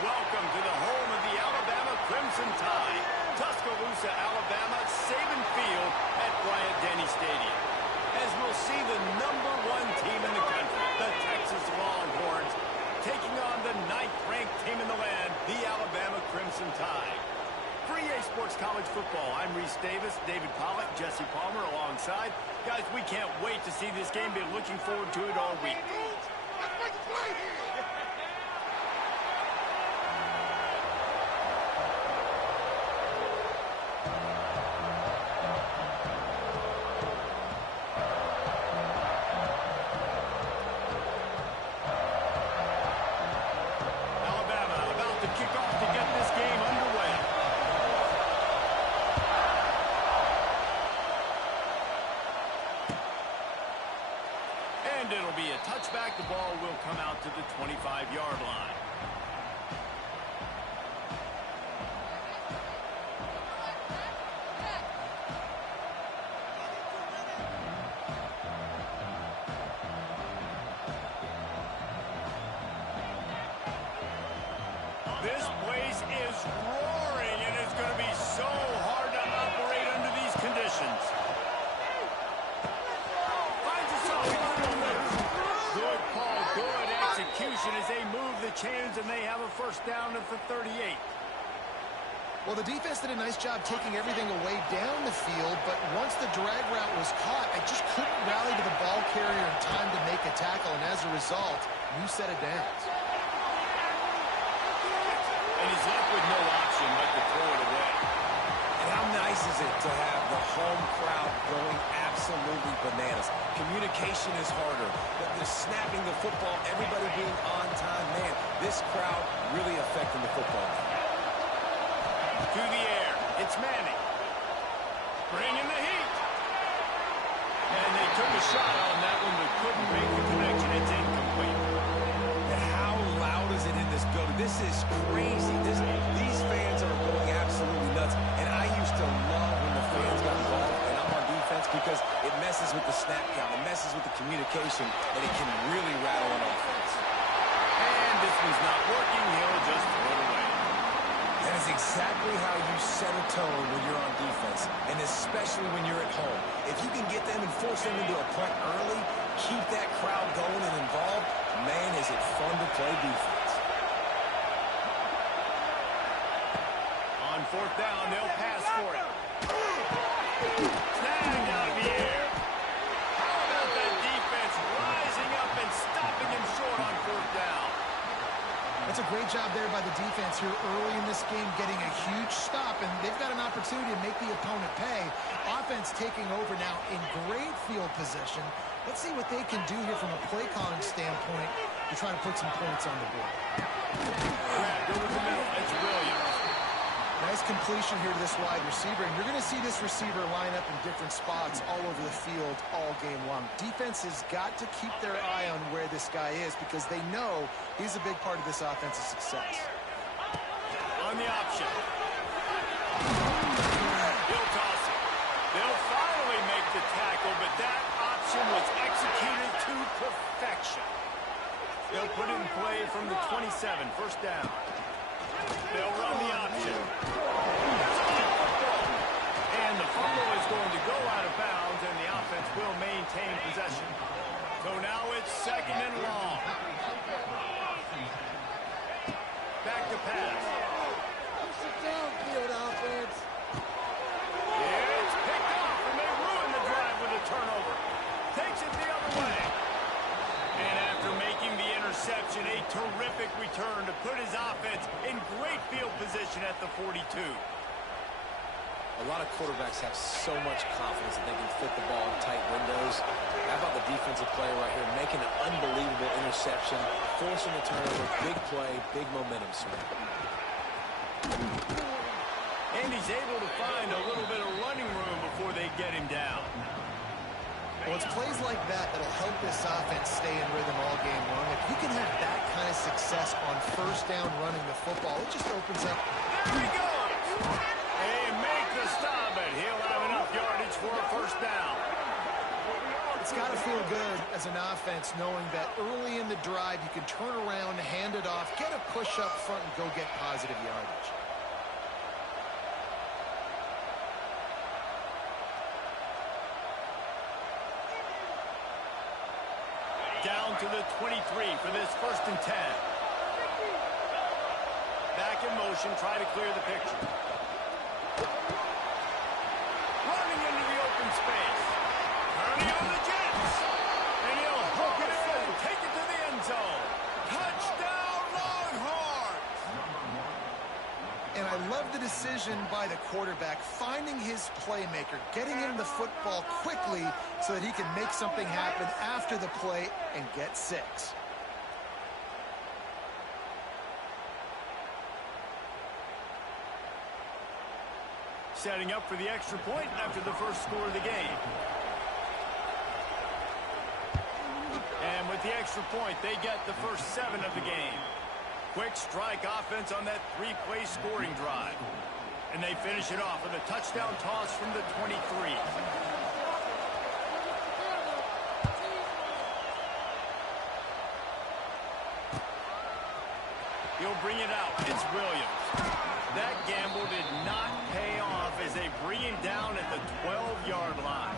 Welcome to the home of the Alabama Crimson Tide, Tuscaloosa, Alabama, Saban Field at Bryant-Denny Stadium. As we'll see the #1 team in the country, the Texas Longhorns, taking on the 9th-ranked team in the land, the Alabama Crimson Tide. For EA Sports College Football, I'm Reese Davis, David Pollack, Jesse Palmer alongside. Guys, we can't wait to see this game. Been looking forward to it all week. And it'll be a touchback. The ball will come out to the 25-yard line. This place is roaring, and it's going to be so hard to operate under these conditions. Good call, good execution as they move the chains, and they have a first down at the 38. Well, the defense did a nice job taking everything away down the field, but once the drag route was caught, I just couldn't rally to the ball carrier in time to make a tackle, and as a result, new set of downs. And he's left with no option but to throw it away. And how nice is it to have the home crowd going absolutely bananas? Communication is harder. The snapping the football, everybody being on time. Man, this crowd really affecting the football. To the air. It's Manning. Bringing the heat. And they took a shot on that one but couldn't make the connection. It's incomplete. And how loud is it in this building? This is crazy. These fans are going absolutely nuts. And I used to love when the fans got involved and I'm on defense because it messes with the snap count. It messes with the communication, and it can really rattle an offense. And this one's not working. He'll just throw it away. That is exactly how you set a tone when you're on defense, and especially when you're at home. If you can get them and force them into a punt early, keep that crowd going and involved, man, is it fun to play defense. On fourth down, they'll pass for it. Snagged out of the air. How about that defense rising up and stopping him short on fourth down? That's a great job there by the defense here early in this game, getting a huge stop, and they've got an opportunity to make the opponent pay. Offense taking over now in great field position. Let's see what they can do here from a play calling standpoint to try to put some points on the board. Grabbed over the middle. It's Williams. Nice completion here to this wide receiver, and you're going to see this receiver line up in different spots all over the field all game long. Defense has got to keep their eye on where this guy is because they know he's a big part of this offensive success. On the option. He'll toss it. They'll finally make the tackle, but that option was executed to perfection. They'll put it in play from the 27, first down. They'll run the option. And the fumble is going to go out of bounds, and the offense will maintain possession. So now it's second and long. Back to pass. Downfield offense. It's picked off, and they ruin the drive with a turnover. Takes it the other way. And after making the interception, a terrific return to put his offense in great field position at the 42. A lot of quarterbacks have so much confidence that they can fit the ball in tight windows. How about the defensive player right here making an unbelievable interception, forcing the turnover, big play, big momentum swing. And he's able to find a little bit of running room before they get him down. Well, it's plays like that that'll help this offense stay in rhythm all game long. If you can have that kind of success on first down running the football, it just opens up. There he goes! They make the stop, and he'll have enough yardage for a first down. It's got to feel good as an offense knowing that early in the drive you can turn around, hand it off, get a push up front, and go get positive yardage. Down to the 23 for this 1st and 10. Back in motion, try to clear the picture. Running into the open space. Turning on the Jets. And he'll hook it in and take it to the end zone. Touchdown, Longhorns! And I love the decision by the quarterback, finding his playmaker, getting him the football quickly so that he can make something happen after the play and get 6. Setting up for the extra point after the first score of the game. And with the extra point, they get the first 7 of the game. Quick strike offense on that 3-play scoring drive. And they finish it off with a touchdown toss from the 23. He'll bring it out. It's Williams. That gamble did not pay off as they bring him down at the 12-yard line.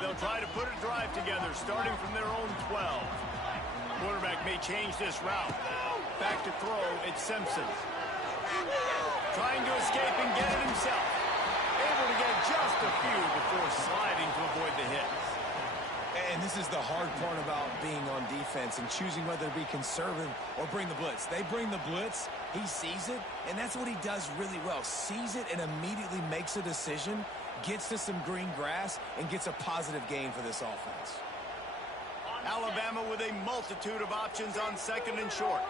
They'll try to put a drive together, starting from their own 12. Quarterback may change this route. Back to throw, it's Simpson. Trying to escape and get it himself. Able to get just a few before sliding to avoid the hits. And this is the hard part about being on defense and choosing whether to be conservative or bring the blitz. They bring the blitz, he sees it, and that's what he does really well. Sees it and immediately makes a decision, gets to some green grass, and gets a positive gain for this offense. Alabama with a multitude of options on 2nd and short.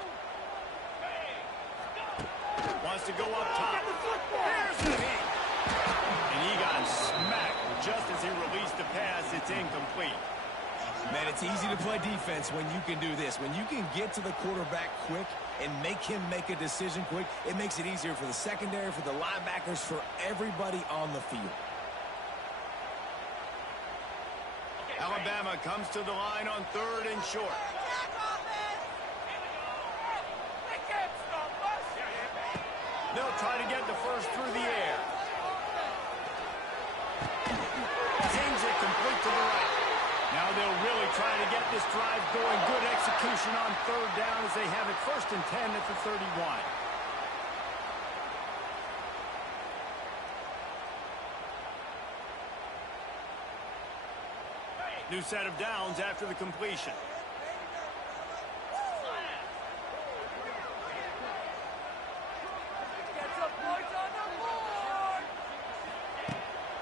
Wants to go up top. There's the hit. And he got smacked just as he released the pass. It's incomplete. Man, it's easy to play defense when you can do this. When you can get to the quarterback quick and make him make a decision quick, it makes it easier for the secondary, for the linebackers, for everybody on the field. Alabama comes to the line on 3rd and short. They'll try to get the first through the air. Sends it complete to the right. Now they'll really try to get this drive going. Good execution on 3rd down as they have it 1st and 10 at the 31. New set of downs after the completion.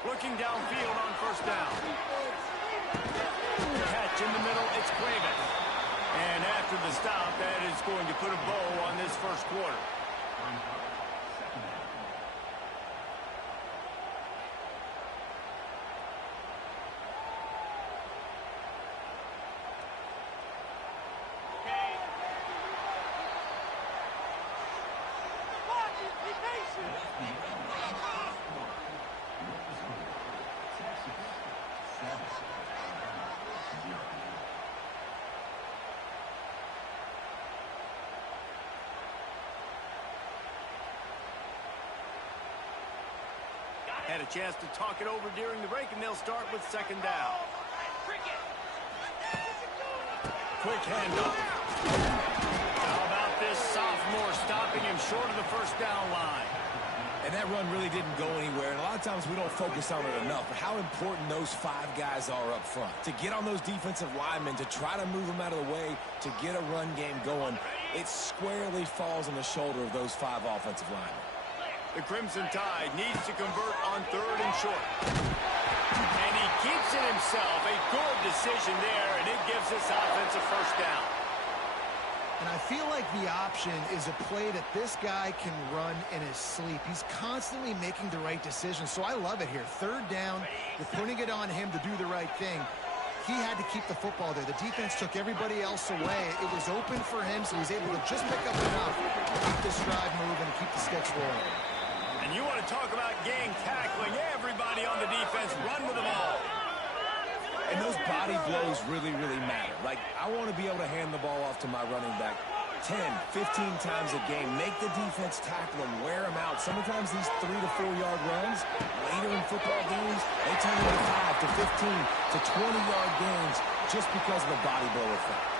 Looking downfield on 1st down. Catch in the middle, it's Cuevas. And after the stop, that is going to put a bow on this 1st quarter. Had a chance to talk it over during the break, and they'll start with 2nd down. Quick handoff. How about this sophomore stopping him short of the 1st down line? And that run really didn't go anywhere. And a lot of times we don't focus on it enough, but how important those 5 guys are up front. To get on those defensive linemen, to try to move them out of the way, to get a run game going, it squarely falls on the shoulder of those 5 offensive linemen. The Crimson Tide needs to convert on 3rd and short. And he keeps it himself. A good decision there, and it gives this offense a 1st down. And I feel like the option is a play that this guy can run in his sleep. He's constantly making the right decision, so I love it here. Third down, you're putting it on him to do the right thing. He had to keep the football there. The defense took everybody else away. It was open for him, so he's able to just pick up enough to keep this drive moving and keep the sticks rolling. And you want to talk about gang tackling. Everybody on the defense run with them all. And those body blows really, really matter. Like, I want to be able to hand the ball off to my running back 10, 15 times a game. Make the defense tackle them, wear them out. Sometimes these 3 to 4 yard runs, later in football games, they turn into 5 to 15 to 20-yard gains just because of the body blow effect.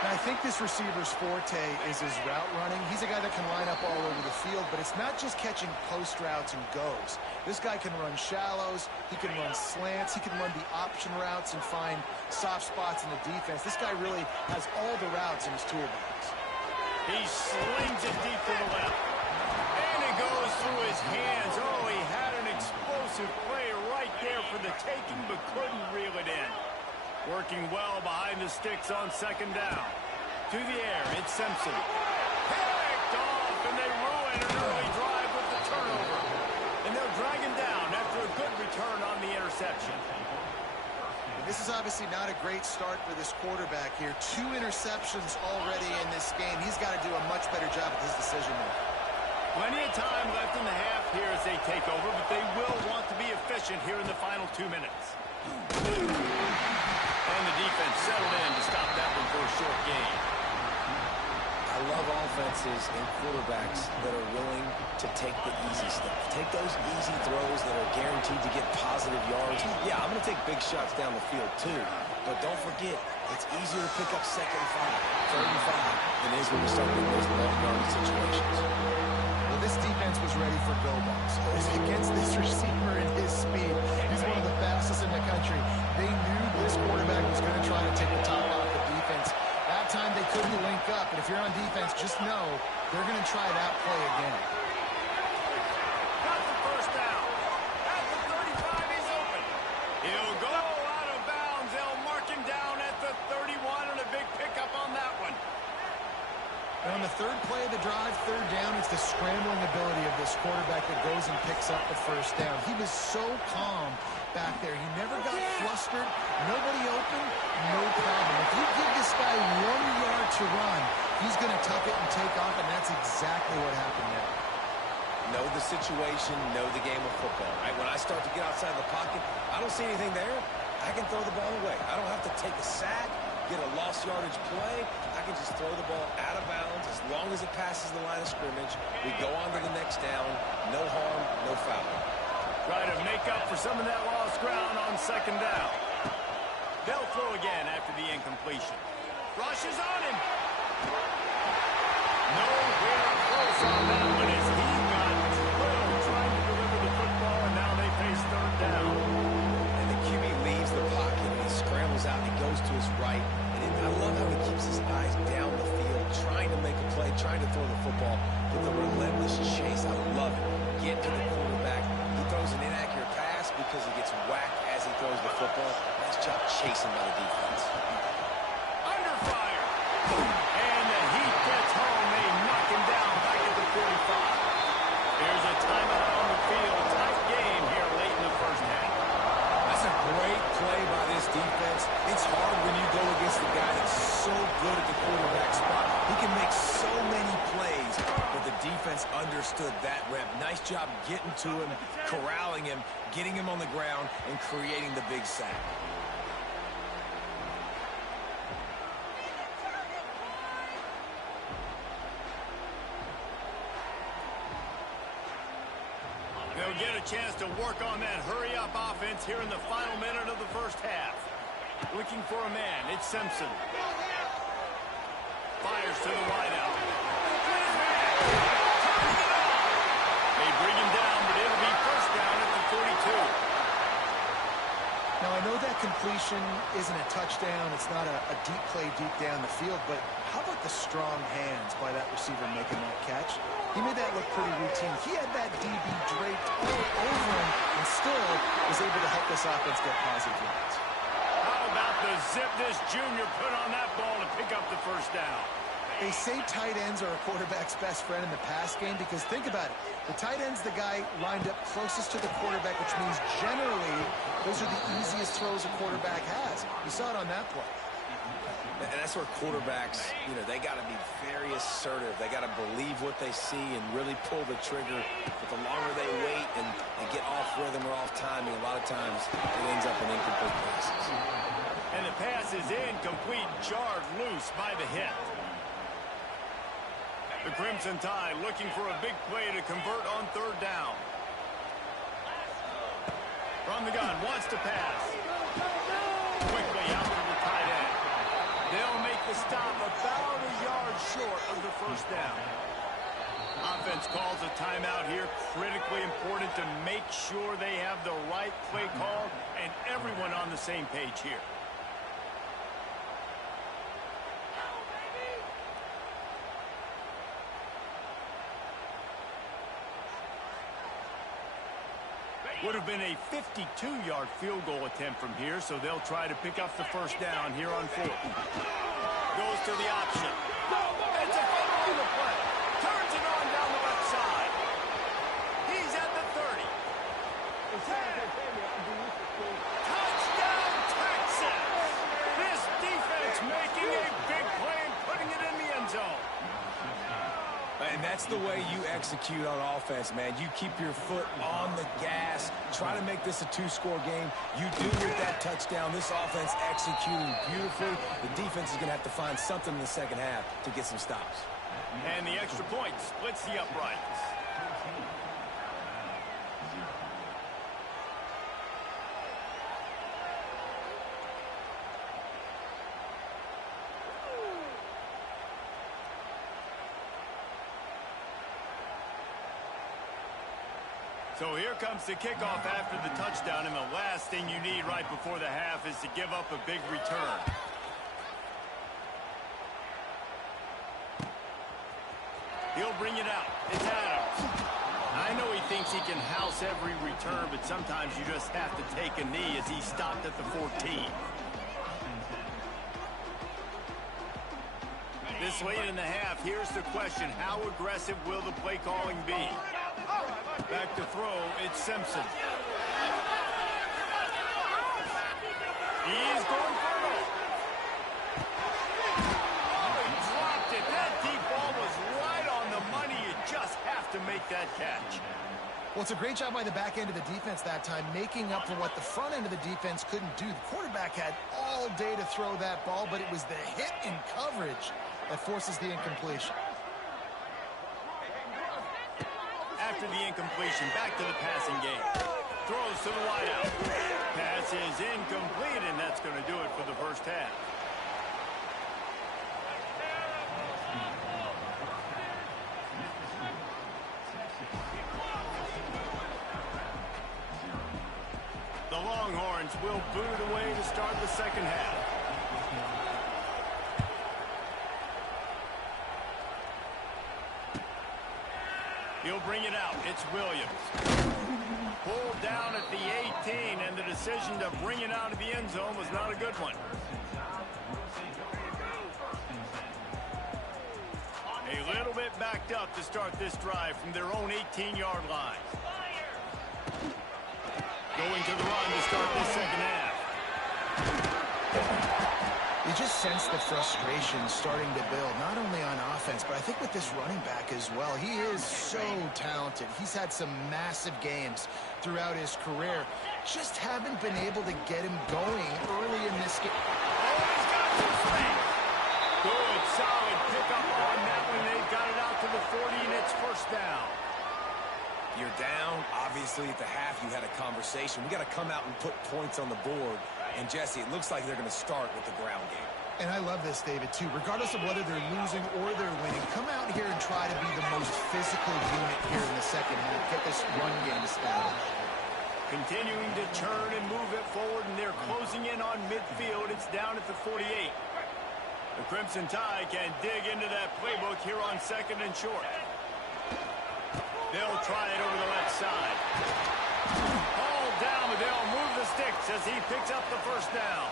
Now, I think this receiver's forte is his route running. He's a guy that can line up all over the field, but it's not just catching post routes and goes. This guy can run shallows, he can run slants, he can run the option routes and find soft spots in the defense. This guy really has all the routes in his toolbox. He slings it deep to the left. And it goes through his hands. Oh, he had an explosive play right there for the taking, but couldn't reel it in. Working well behind the sticks on second down. To the air, it's Simpson. Picked off, and they ruin an early drive with the turnover. And they'll drag him down after a good return on the interception. This is obviously not a great start for this quarterback here. 2 interceptions already in this game. He's got to do a much better job with his decision-making. Plenty of time left in the half here as they take over, but they will want to be efficient here in the final 2 minutes. And the defense settled in to stop that one for a short gain. I love offenses and quarterbacks that are willing to take the easy stuff. Take those easy throws that are guaranteed to get positive yards. Yeah, I'm going to take big shots down the field too. But don't forget, it's easier to pick up 2nd and 5, 3rd and 5 than it is when you start getting those long yardage situations. Well, this defense was ready for go balls. Against this receiver and his speed, he's one of the fastest in the country. They knew this quarterback was going to try to take the top off the defense. That time they couldn't link up, but if you're on defense, just know they're going to try that play again. Got the first down. At the 35, he's open. He'll go out of bounds. They'll mark him down at the 31, and a big pickup on that one. And on the third play of the drive, third down, it's the scrambling ability of this quarterback that goes and picks up the first down. He was so calm back there. He never got flustered. Nobody open, no problem. If you give this guy 1 yard to run, he's going to tuck it and take off, and that's exactly what happened there. Know the situation, know the game of football, right? When I start to get outside the pocket, I don't see anything there. I can throw the ball away. I don't have to take a sack, get a lost yardage play. I can just throw the ball out of bounds as long as it passes the line of scrimmage. We go on to the next down. No harm, no foul. Try to make up for some of that lost ground on second down. They'll throw again after the incompletion. Rush is on him. Nowhere close on that one as he got drilled trying to deliver the football, and now they face third down. And the QB leaves the pocket, and he scrambles out, and he goes to his right. And I love how he keeps his eyes down the field, trying to make a play, trying to throw the football with a relentless chase. I love it. Get to the quarterback. He throws an inaccurate pass because he gets whacked as he throws the football. Nice job chasing by the defense. Under fire. And the heat gets home. They knock him down back at the 45. There's a timeout on the field. Tight game here late in the first half. That's a great play by this defense. It's hard when you go against a guy that's so good at the quarterback spot. He can make so many plays, but the defense understood that rep. Nice job getting to him, corralling him, getting him on the ground, and creating the big sack. They'll get a chance to work on that hurry-up offense here in the final minute of the first half. Looking for a man, it's Simpson. Fires to the wideout. They bring him down, but it'll be first down at the 42. Now, I know that completion isn't a touchdown. It's not a deep play deep down the field, but how about the strong hands by that receiver making that catch? He made that look pretty routine. He had that DB draped all over him and still was able to help this offense get positive yards. How about the zip this junior put on that ball to pick up the first down? They say tight ends are a quarterback's best friend in the pass game because think about it. The tight end's the guy lined up closest to the quarterback, which means generally those are the easiest throws a quarterback has. You saw it on that play. And that's where quarterbacks, they got to be very assertive. They got to believe what they see and really pull the trigger. But the longer they wait and get off rhythm or off timing, a lot of times it ends up in incomplete passes. And the pass is incomplete, jarred loose by the hit. The Crimson Tide looking for a big play to convert on third down. From the gun, wants to pass. Quickly out to the tight end. They'll make the stop about a yard short of the first down. Offense calls a timeout here. Critically important to make sure they have the right play call and everyone on the same page here. Would have been a 52-yard field goal attempt from here, so they'll try to pick up the first down here on fourth. Goes to the option. It's a fumble on the play. Turns it on down the left side. He's at the 30. Touchdown, Texas! This defense making a big play and putting it in the end zone. And that's the way you execute on offense, man. You keep your foot on the gas. Try to make this a two-score game. You do with that touchdown. This offense executing beautifully. The defense is going to have to find something in the second half to get some stops. And the extra point splits the uprights. So here comes the kickoff after the touchdown, and the last thing you need right before the half is to give up a big return. He'll bring it out. It's Adams. I know he thinks he can house every return, but sometimes you just have to take a knee as he stopped at the 14. This late in the half, here's the question. How aggressive will the play calling be? Back to throw, it's Simpson. He's going for it. Oh, he dropped it. That deep ball was right on the money. You just have to make that catch. Well, it's a great job by the back end of the defense that time, making up for what the front end of the defense couldn't do. The quarterback had all day to throw that ball, but it was the hit in coverage that forces the incompletion. After the incompletion, back to the passing game. Throws to the wideout. Pass is incomplete, and that's going to do it for the first half. The Longhorns will boot it away to start the second half. He'll bring it out. It's Williams. Pulled down at the 18, and the decision to bring it out of the end zone was not a good one. A little bit backed up to start this drive from their own 18-yard line. Going to the run to start this second half. You just sense the frustration starting to build, not only on offense, but I think with this running back as well. He is so talented. He's had some massive games throughout his career. Just haven't been able to get him going early in this game. Oh, he's got two straight. Good, solid pickup on that one. They've got it out to the 40, and it's first down. You're down. Obviously, at the half, you had a conversation. We got to come out and put points on the board. And, Jesse, it looks like they're going to start with the ground game. And I love this, David, too. Regardless of whether they're losing or they're winning, come out here and try to be the most physical unit here in the second half. Get this run game established. Continuing to turn and move it forward, and they're closing in on midfield. It's down at the 48. The Crimson Tide can dig into that playbook here on second and short. They'll try it over the left side. Ball down, but they'll move the sticks as he picks up the first down.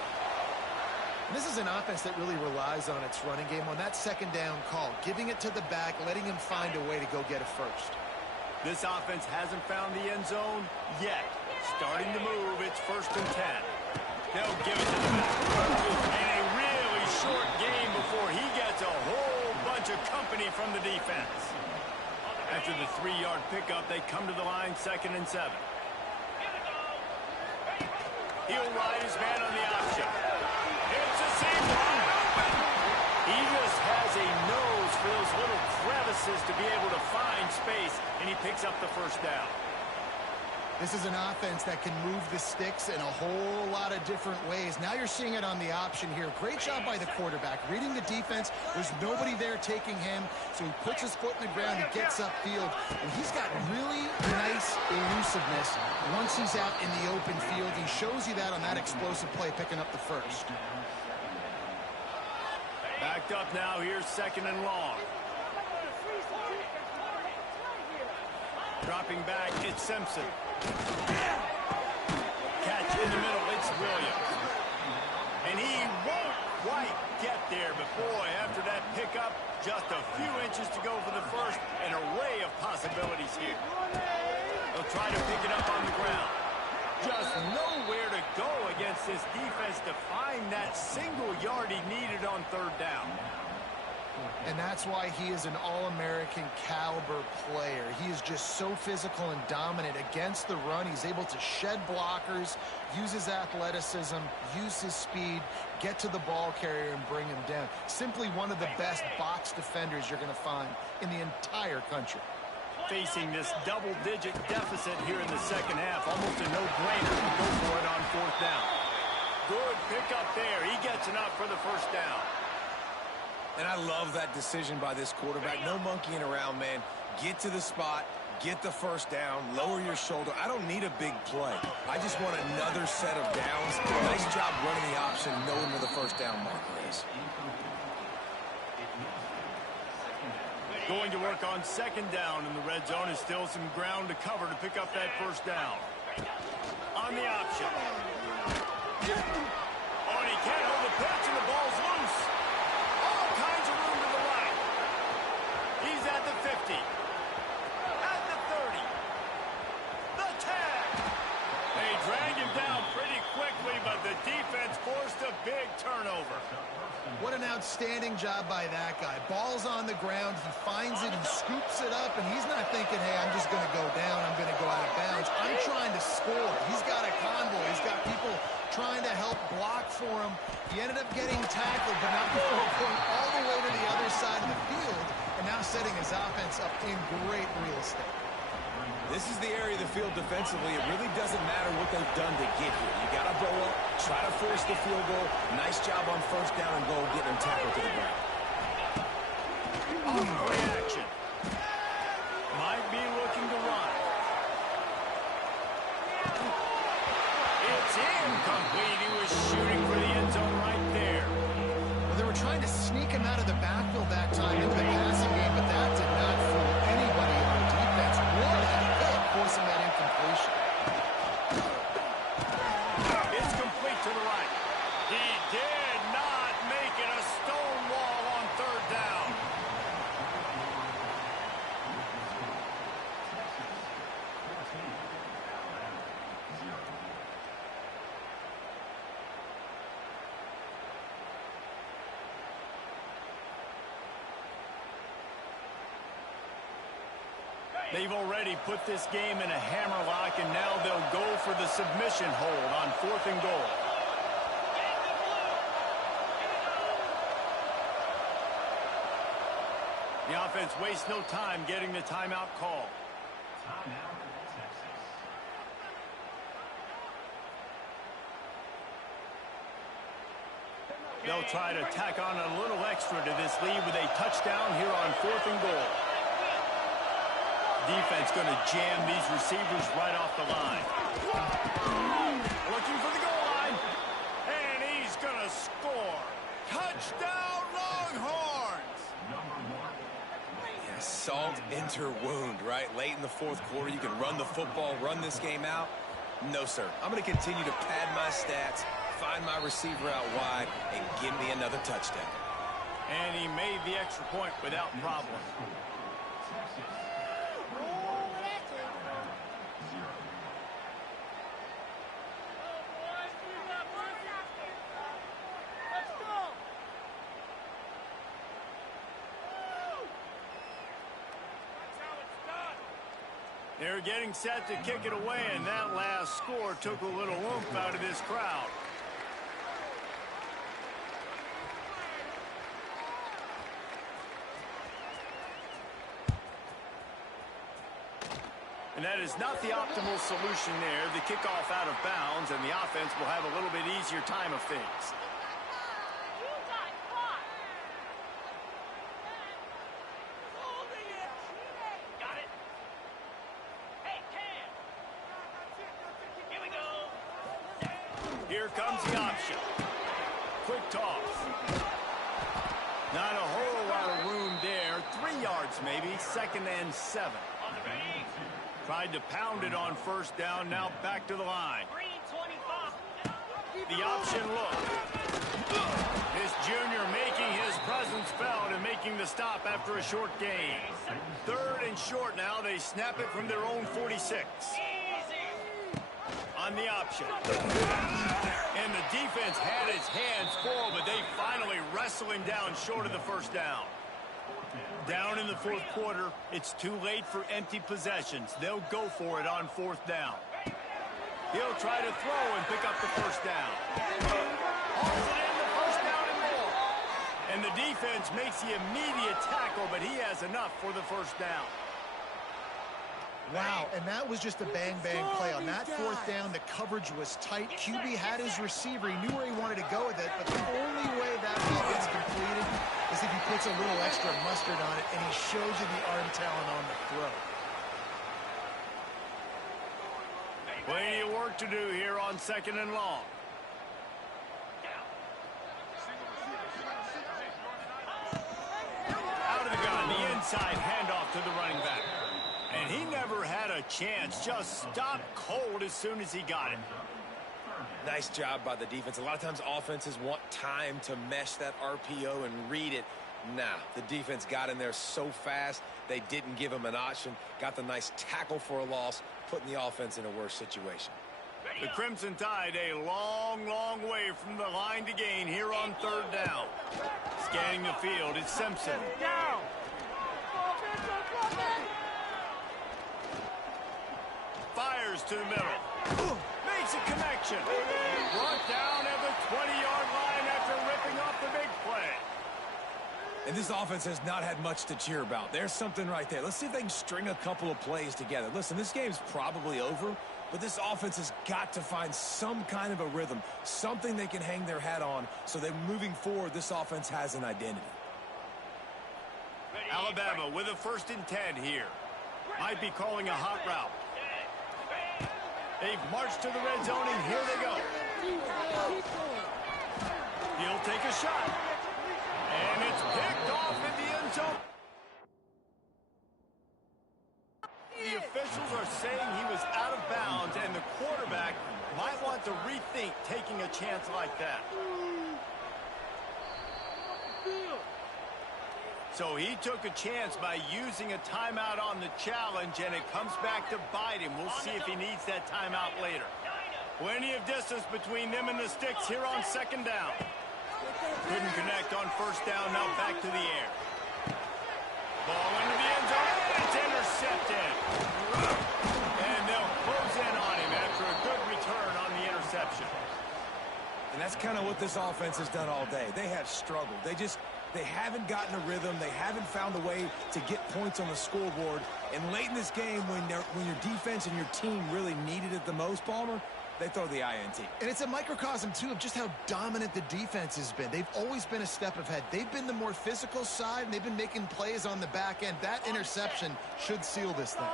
This is an offense that really relies on its running game on that second down call, giving it to the back, letting him find a way to go get a first. This offense hasn't found the end zone yet. Starting to move, it's 1st and 10. They'll give it to the back. And a really short game before he gets a whole bunch of company from the defense. After the 3-yard pickup, they come to the line 2nd and 7. He'll ride his man on the option. It's a seam wide open. He just has a nose for those little crevices to be able to find space, and he picks up the 1st down. This is an offense that can move the sticks in a whole lot of different ways. Now you're seeing it on the option here. Great job by the quarterback. Reading the defense, there's nobody there taking him, so he puts his foot in the ground, he gets upfield, and he's got really nice elusiveness once he's out in the open field. He shows you that on that explosive play, picking up the 1st. Backed up now, here's 2nd and long. Dropping back, it's Simpson. Catch in the middle, it's Williams. And he won't quite get there, but boy, after that pickup, just a few inches to go for the 1st. An array of possibilities here. They'll try to pick it up on the ground. Just nowhere to go against this defense to find that single yard he needed on 3rd down. And that's why he is an All-American caliber player. He is just so physical and dominant against the run. He's able to shed blockers, use his athleticism, use his speed, get to the ball carrier and bring him down. Simply one of the best box defenders you're going to find in the entire country. Facing this double-digit deficit here in the 2nd half, almost a no-brainer to go for it on 4th down. Good pickup there. He gets enough for the 1st down. And I love that decision by this quarterback. No monkeying around, man. Get to the spot, get the 1st down, lower your shoulder. I don't need a big play. I just want another set of downs. Nice job running the option, knowing where the 1st down marker is. Going to work on 2nd down in the red zone. Is still some ground to cover to pick up that 1st down. On the option. Oh, and he can't hold the pitch, and the ball's loose. All kinds of room to the right. He's at the 50. At the 30. The 10. They drag him down pretty quickly, but the defense forced a big turnover. What an outstanding job by that guy. Ball's on the ground. He finds it. He scoops it up, and he's not thinking, hey, I'm just going to go down. I'm going to go out of bounds. I'm trying to score. He's got a convoy. He's got people trying to help block for him. He ended up getting tackled, but not before going all the way to the other side of the field, and now setting his offense up in great real estate. This is the area of the field defensively. It really doesn't matter what they've done to get here. You got to go up, try to force the field goal. Nice job on 1st down and goal, getting them tackled to the ground. Play action. Might be looking to run. It's incomplete. He was shooting for the end zone right there. Well, they were trying to sneak him out of the backfield that time into the passing game, but that did not fool anybody on defense. What a hit, forcing that incompletion. It's complete to the right. He did not make it. A stone wall on 3rd down. They've already put this game in a hammerlock, and now they'll go for the submission hold on 4th and goal. The offense wastes no time getting the timeout call. They'll try to tack on a little extra to this lead with a touchdown here on 4th and goal. Defense going to jam these receivers right off the line. Looking for the goal line. And he's going to score. Touchdown, Longhorns! Yeah, salt enter wound, right? Late in the 4th quarter, you can run the football, run this game out. No, sir. I'm going to continue to pad my stats, find my receiver out wide and give me another touchdown. And he made the extra point without problem. They're getting set to kick it away, and that last score took a little oomph out of this crowd. And that is not the optimal solution there. The kickoff out of bounds, and the offense will have a little bit easier time of things. Here comes the option. Quick toss. Not a whole lot of room there. 3 yards maybe. 2nd and 7. Tried to pound it on first down. Now back to the line. The option look. This junior making his presence felt and making the stop after a short gain. 3rd and short now. They snap it from their own 46. On the option. And the defense had its hands full, but they finally wrestle him down short of the first down. Down in the 4th quarter, it's too late for empty possessions. They'll go for it on 4th down. He'll try to throw and pick up the first down. Hauls it in, the first down and more. And the defense makes the immediate tackle, but he has enough for the first down. Wow, and that was just a bang-bang play. On that 4th down, the coverage was tight. QB had his receiver. He knew where he wanted to go with it, but the only way that ball gets completed is if he puts a little extra mustard on it, and he shows you the arm talent on the throw. Plenty of work to do here on 2nd and long. Out of the gun, the inside handoff to the running back. And he never had a chance, just stopped cold as soon as he got it. Nice job by the defense. A lot of times offenses want time to mesh that RPO and read it. Nah, the defense got in there so fast, they didn't give him an option. Got the nice tackle for a loss, putting the offense in a worse situation. The Crimson Tide a long, long way from the line to gain here on 3rd down. Scanning the field, it's Simpson. Down. Fires to the middle. Makes a connection. Brought down at the 20-yard line after ripping off the big play. And this offense has not had much to cheer about. There's something right there. Let's see if they can string a couple of plays together. Listen, this game's probably over, but this offense has got to find some kind of a rhythm, something they can hang their hat on so that moving forward, this offense has an identity. Alabama with a 1st and 10 here. Might be calling a hot route. They've marched to the red zone, and here they go. He'll take a shot. And it's picked off in the end zone. The officials are saying he was out of bounds, and the quarterback might want to rethink taking a chance like that. So he took a chance by using a timeout on the challenge, and it comes back to bite him. We'll see if he needs that timeout later. Plenty of distance between them and the sticks here on 2nd down. Couldn't connect on 1st down, now back to the air. Ball into the end zone, and it's intercepted. And they'll close in on him after a good return on the interception. And that's kind of what this offense has done all day. They have struggled. They haven't gotten a rhythm. They haven't found a way to get points on the scoreboard. And late in this game, when your defense and your team really needed it the most, Palmer, they throw the INT. And it's a microcosm, too, of just how dominant the defense has been. They've always been a step ahead. They've been the more physical side, and they've been making plays on the back end. That interception should seal this thing.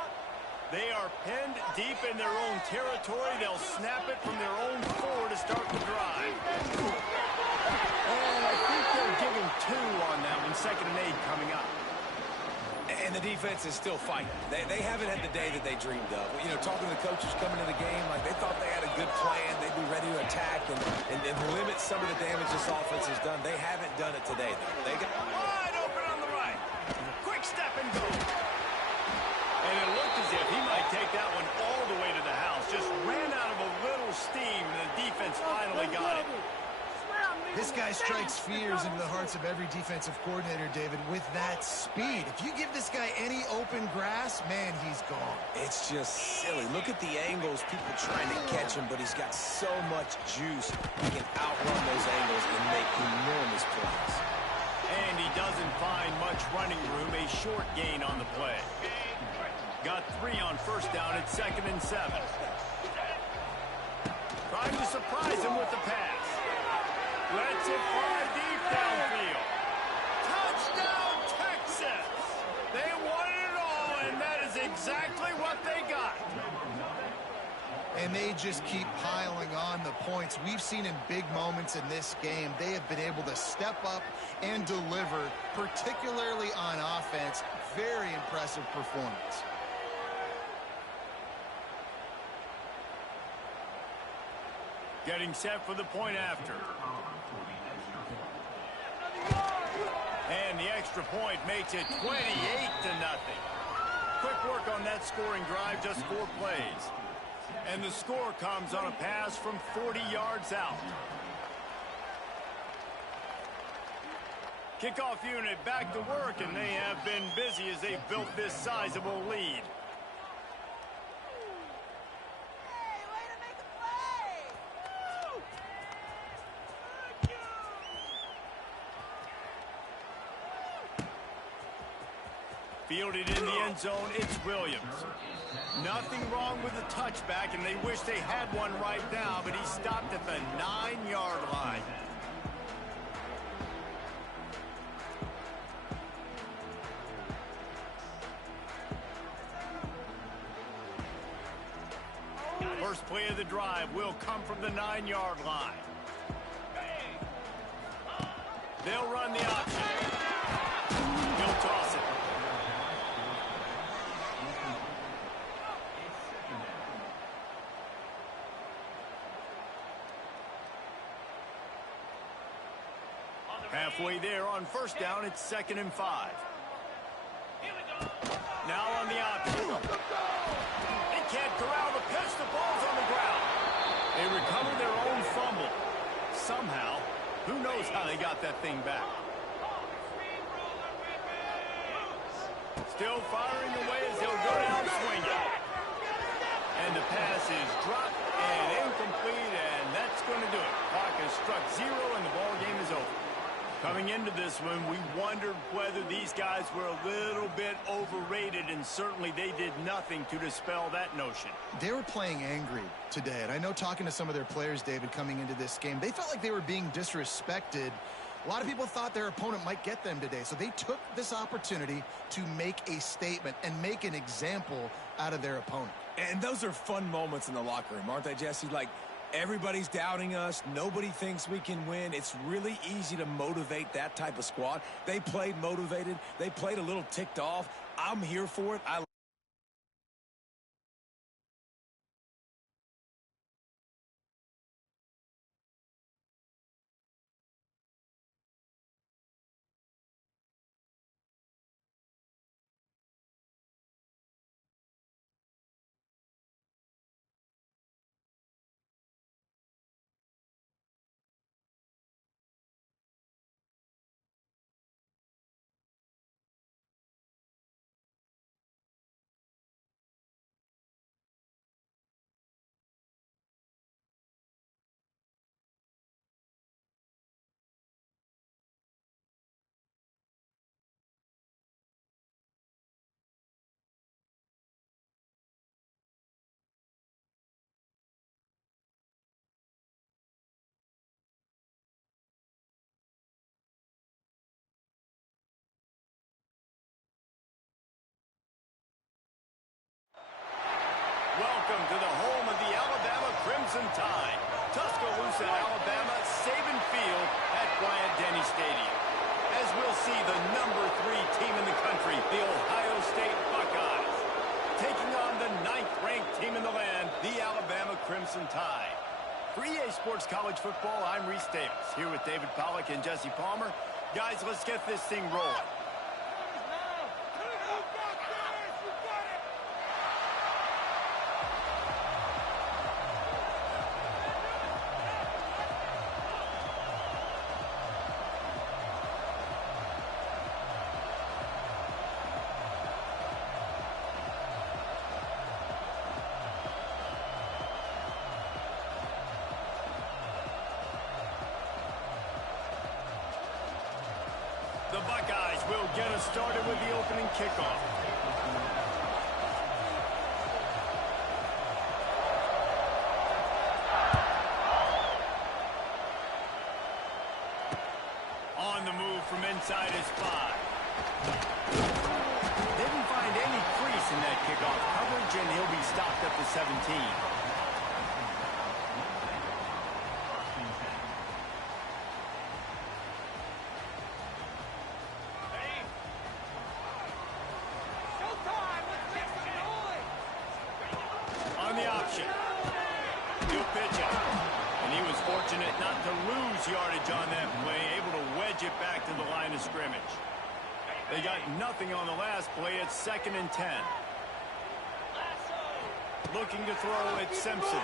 They are pinned deep in their own territory. They'll snap it from their own 4 to start the drive. And I think they're giving 2 on that one. 2nd and 8 coming up. And the defense is still fighting. They haven't had the day that they dreamed of. You know, talking to the coaches coming into the game, like they thought they had a good plan. They'd be ready to attack and limit some of the damage this offense has done. They haven't done it today, though. They got wide open on the right. Quick step and go. And it looked as if he might take that one all the way to the house. Just ran out of a little steam, and the defense finally got it. This guy strikes fears into the hearts of every defensive coordinator, David, with that speed. If you give this guy any open grass, man, he's gone. It's just silly. Look at the angles, people trying to catch him, but he's got so much juice. He can outrun those angles and make enormous plays. And he doesn't find much running room, a short gain on the play. Got 3 on first down at 2nd and 7. Trying to surprise him with the pass. Lets it fly deep downfield. Touchdown, Texas! They wanted it all, and that is exactly what they got. And they just keep piling on the points. We've seen in big moments in this game, they have been able to step up and deliver, particularly on offense. Very impressive performance. Getting set for the point after. And the extra point makes it 28-0. Quick work on that scoring drive, just 4 plays. And the score comes on a pass from 40 yards out. Kickoff unit back to work, and they have been busy as they've built this sizable lead. Fielded in the end zone, it's Williams. Nothing wrong with the touchback, and they wish they had one right now, but he stopped at the 9-yard line. First play of the drive will come from the 9-yard line. They'll run the option. He'll toss it. Halfway there on first down, it's 2nd and 5. Now on the option. They can't corral the pitch. The ball's on the ground. They recover their own fumble. Somehow, who knows how they got that thing back. Still firing away as they'll go down swinging. And the pass is dropped and incomplete, and that's going to do it. Clock has struck 0, and the ball game is over. Coming into this one, we wondered whether these guys were a little bit overrated, and certainly they did nothing to dispel that notion. They were playing angry today, and I know talking to some of their players, David, coming into this game, they felt like they were being disrespected. A lot of people thought their opponent might get them today, so they took this opportunity to make a statement and make an example out of their opponent. And those are fun moments in the locker room, aren't they, Jesse? Like, everybody's doubting us. Nobody thinks we can win. It's really easy to motivate that type of squad. They played motivated. They played a little ticked off. I'm here for it. Welcome to the home of the Alabama Crimson Tide. Tuscaloosa, Alabama, Saban Field at Bryant-Denny Stadium. As we'll see the #3 team in the country, the Ohio Sports College Football. I'm Reese Davis, here with David Pollack and Jesse Palmer. Guys, let's get this thing rolling. The Buckeyes will get us started with the opening kickoff. On the move from inside his 5. Didn't find any crease in that kickoff coverage, and he'll be stopped at the 17. The option. He'll pitch it. And he was fortunate not to lose yardage on that play, able to wedge it back to the line of scrimmage. They got nothing on the last play. It's 2nd and 10. Looking to throw, it's Simpson.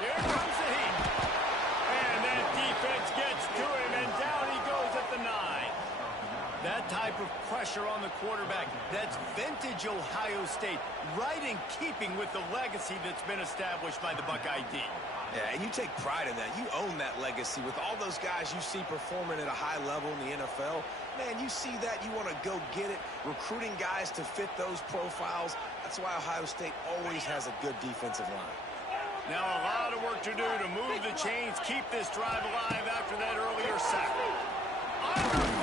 Here comes the heat. And that defense gets to him, and down he goes at the 9. That type of pressure on the quarterback, that's vintage Ohio State, right in keeping with the legacy that's been established by the Buckeye D. Yeah, and you take pride in that. You own that legacy with all those guys you see performing at a high level in the NFL. Man, you see that, you want to go get it, recruiting guys to fit those profiles. That's why Ohio State always has a good defensive line. Now a lot of work to do to move the chains, keep this drive alive after that earlier sack.